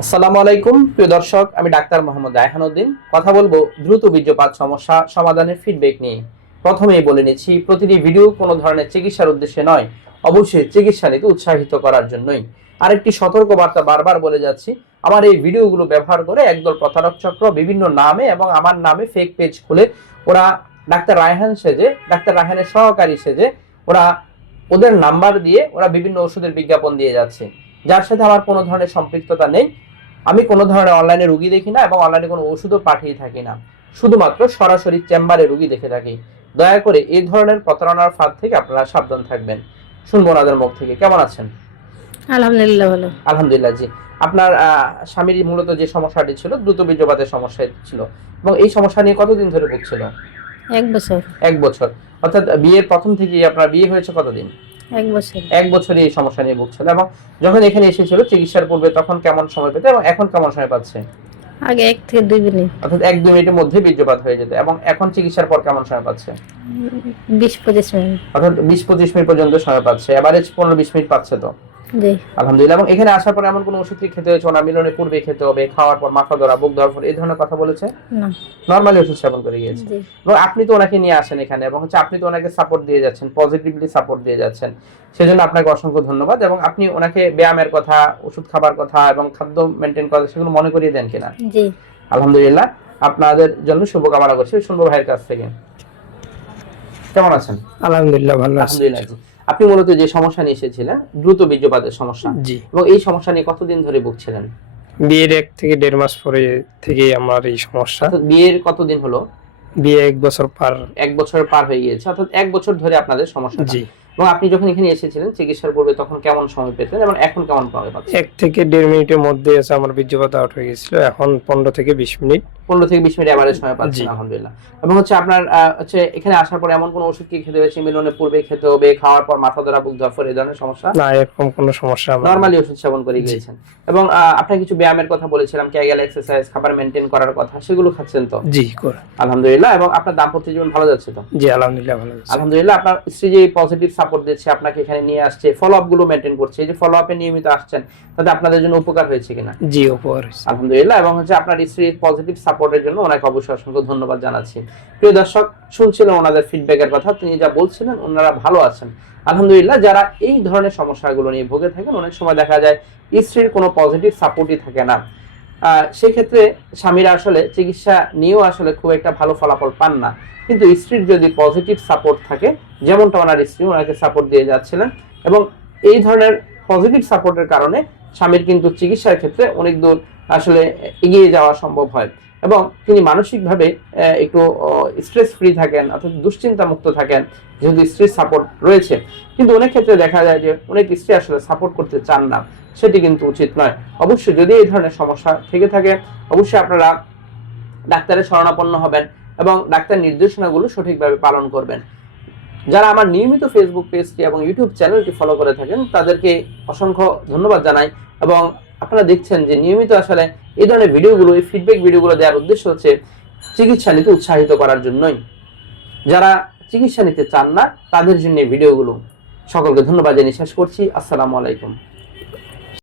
আসসালামু আলাইকুম, প্রিয় দর্শক, আমি ডাক্তার মোহাম্মদ রায়হানুদ্দিন কথা বলব দ্রুত বীর্যপাত সমস্যা সমাধানের ফিডব্যাক নিয়ে। প্রথমেই বলে নিচ্ছি, প্রতিটি ভিডিও কোনো ধরনের চিকিৎসার উদ্দেশ্যে নয়, অবশ্যই চিকিৎসা নিতে উৎসাহিত করার জন্যই। আরেকটি সতর্ক বার্তা বারবার বলে যাচ্ছি, আমার এই ভিডিওগুলো ব্যবহার করে একদল প্রতারক চক্র বিভিন্ন নামে এবং আমার নামে ফেক পেজ খুলে ওরা ডাক্তার রায়হান সেজে, ডাক্তার রায়হানের সহকারী সেজে ওরা ওদের নাম্বার দিয়ে ওরা বিভিন্ন ওষুধের বিজ্ঞাপন দিয়ে যাচ্ছে। যার সাথে আমার কোনো ধরনের সম্পৃক্ততা নেই। আমি কোনো ধরনের অনলাইনে রুগী দেখি না এবং অনলাইনে কোনো ওষুধও পাঠিয়ে থাকি না। শুধুমাত্র সরাসরি চেম্বারে রুগী দেখে থাকি। দয়া করে এই ধরনের প্রতারণার ফাঁদ থেকে আপনারা সাবধান থাকবেন। শুনব ওনাদের মুখ থেকে। কেমন আছেন? আলহামদুলিল্লাহ ভালো। আলহামদুলিল্লাহ জি। আপনার স্বামীর মূলত যে সমস্যাটি ছিল দ্রুত বীর্যপাতের সমস্যা ছিল। এবং এই সমস্যা নিয়ে কতদিন ধরে ভুগছিল? এক বছর। এক বছর। অর্থাৎ বিয়ের প্রথম থেকেই আপনার বিয়ে হয়েছে কতদিন? এক বছর এক বছরই এই সমস্যা নিয়ে ভুগছিল এবং যখন এখানে এসেছিল চিকিৎসার পূর্বে তখন কেমন সময় পেতে এবং এখন কেমন সময় পাচ্ছে? আগে এক থেকে দুই মিনিট অর্থাৎ এক দুই মিনিটের মধ্যে বীর্যপাত হয়ে যেত এবং এখন চিকিৎসার পর কেমন সময় পাচ্ছে? বিশ পঁচিশ মিনিট। অর্থাৎ বিশ পঁচিশ মিনিট পর্যন্ত সময় পাচ্ছে। এভারেজ পনেরো বিশ মিনিট পাচ্ছে তো? আলহামদুলিল্লাহ। এবং এখানে আসার পর এমন কোনো ওষুধ কি খেতে হয়েছে? ওনার মিলনের পূর্বে খেতে হবে খাওয়ার পর মাথা ধরা বুক ধরার পর এই ধরনের কথা বলেছে? না। নর্মালি ওষুধ সেবন করে গিয়েছে। এবং আপনি তো ওনাকে নিয়ে আসেন এখানে এবং হচ্ছে আপনি তো ওনাকে সাপোর্ট দিয়ে যাচ্ছেন পজিটিভলি সাপোর্ট দিয়ে যাচ্ছেন। সেজন্য আপনাকে অসংখ্য ধন্যবাদ এবং আপনি ওনাকে ব্যায়ামের কথা ওষুধ খাবার কথা এবং খাদ্য মেনটেন করা সেগুলো মনে করিয়ে দেন কিনা? আলহামদুলিল্লাহ। আপনাদের জন্য শুভকামনা করছি শুনব ভাইয়ের কাছ থেকে। কেমন আছেন? আলহামদুলিল্লাহ ভালো আছি। আলহামদুলিল্লাহ। আপনি মূলত যে সমস্যা নিয়ে এসেছিলেন দ্রুত বীর্যপাতের সমস্যা। জি। এবং এই সমস্যা নিয়ে কতদিন ধরে ভুগছিলেন? বিয়ের এক থেকে দেড় মাস পরে থেকে আমার এই সমস্যা। বিয়ের কতদিন হলো? বিয়ে এক বছর পার। এক বছর পার হয়ে গিয়েছে অর্থাৎ এক বছর ধরে আপনাদের সমস্যা জি। এবং আপনি যখন এখানে এসেছিলেন চিকিৎসার পূর্বে তখন কেমন সময় পেতেন এবং এখন কেমন সময় পাচ্ছেন এক থেকে দেড় মিনিটের মধ্যে এসে আমার বীর্যপাত আউট হয়ে গেছিল। এখন পনেরো থেকে বিশ মিনিট। পনেরো থেকে বিশ মিনিট এভারেজ সময় পাচ্ছেন আলহামদুলিল্লাহ। এবং হচ্ছে আপনার হচ্ছে এখানে আসার পর এমন কোনো ওষুধ কি খেতে হয়েছে মিলনের পূর্বে খেতে হবে খাওয়ার পর মাথা ধরা বুক ধরা এই ধরনের সমস্যা? না এরকম কোনো সমস্যা আমার নর্মালি ওষুধ সেবন করে গিয়েছেন। এবং আপনার কিছু ব্যায়ামের কথা বলেছিলাম ক্যাগেল এক্সারসাইজ খাবার মেনটেন করার কথা সেগুলো খাচ্ছেন তো? জি করে। আলহামদুলিল্লাহ এবং আপনার দাম্পত্য জীবন ভালো যাচ্ছে তো? জি আলহামদুলিল্লাহ ভালো আলহামদুলিল্লাহ আপনার স্ত্রী যে পজিটিভ সাপোর্ট দিচ্ছে আপনাকে এখানে নিয়ে আসছে ফলো আপগুলো মেনটেন করছে। এই যে ফলো আপে নিয়মিত আসছেন তাতে আপনাদের জন্য উপকার হয়েছে কিনা? জি উপহার হয়েছে। আলহামদুলিল্লাহ এবং হচ্ছে আপনার স্ত্রীর পজিটিভ সাপোর্টের জন্য ওনাকে অবশ্যই অসংখ্য ধন্যবাদ জানাচ্ছি। প্রিয় দর্শক শুনছিলেন ওনাদের ফিডব্যাকের কথা তিনি যা বলছিলেন ওনারা ভালো আছেন। আলহামদুলিল্লাহ যারা এই ধরনের সমস্যাগুলো নিয়ে ভুগে থাকেন অনেক সময় দেখা যায় স্ত্রীর কোনো পজিটিভ সাপোর্টই থাকে না। সেক্ষেত্রে স্বামীরা আসলে চিকিৎসা নিয়েও আসলে খুব একটা ভালো ফলাফল পান না। কিন্তু স্ত্রীর যদি পজিটিভ সাপোর্ট থাকে, যেমনটা ওনার স্ত্রী, ওনাকে সাপোর্ট দিয়ে যাচ্ছিলেন এবং এই ধরনের পজিটিভ সাপোর্টের কারণে স্বামীর কিন্তু চিকিৎসার ক্ষেত্রে অনেক দূর আসলে এগিয়ে যাওয়া সম্ভব হয়। এবং তিনি মানসিকভাবে একটু স্ট্রেস ফ্রি থাকেন অর্থাৎ দুশ্চিন্তা মুক্ত থাকেন, যেহেতু স্ত্রীর সাপোর্ট রয়েছে। কিন্তু অনেক ক্ষেত্রে দেখা যায় যে, অনেক স্ত্রী আসলে সাপোর্ট করতে চান না, সেটি কিন্তু উচিত নয়। অবশ্যই যদি এই ধরনের সমস্যা থেকে থাকে, অবশ্যই আপনারা ডাক্তারের শরণাপন্ন হবেন এবং ডাক্তার নির্দেশনাগুলো সঠিকভাবে পালন করবেন। যারা আমার নিয়মিত ফেসবুক পেজটি এবং ইউটিউব চ্যানেলটি ফলো করে থাকেন, তাদেরকে অসংখ্য ধন্যবাদ জানাই এবং আপনারা দেখছেন যে নিয়মিত আসলে এই ধরনের ভিডিওগুলো, এই ফিডব্যাক ভিডিওগুলো দেওয়ার উদ্দেশ্য হচ্ছে চিকিৎসা নিতে উৎসাহিত করার জন্যই। যারা চিকিৎসা নিতে চান না, তাদের জন্য ভিডিওগুলো। সকলকে ধন্যবাদ জানিয়ে শেষ করছি। আসসালামু আলাইকুম।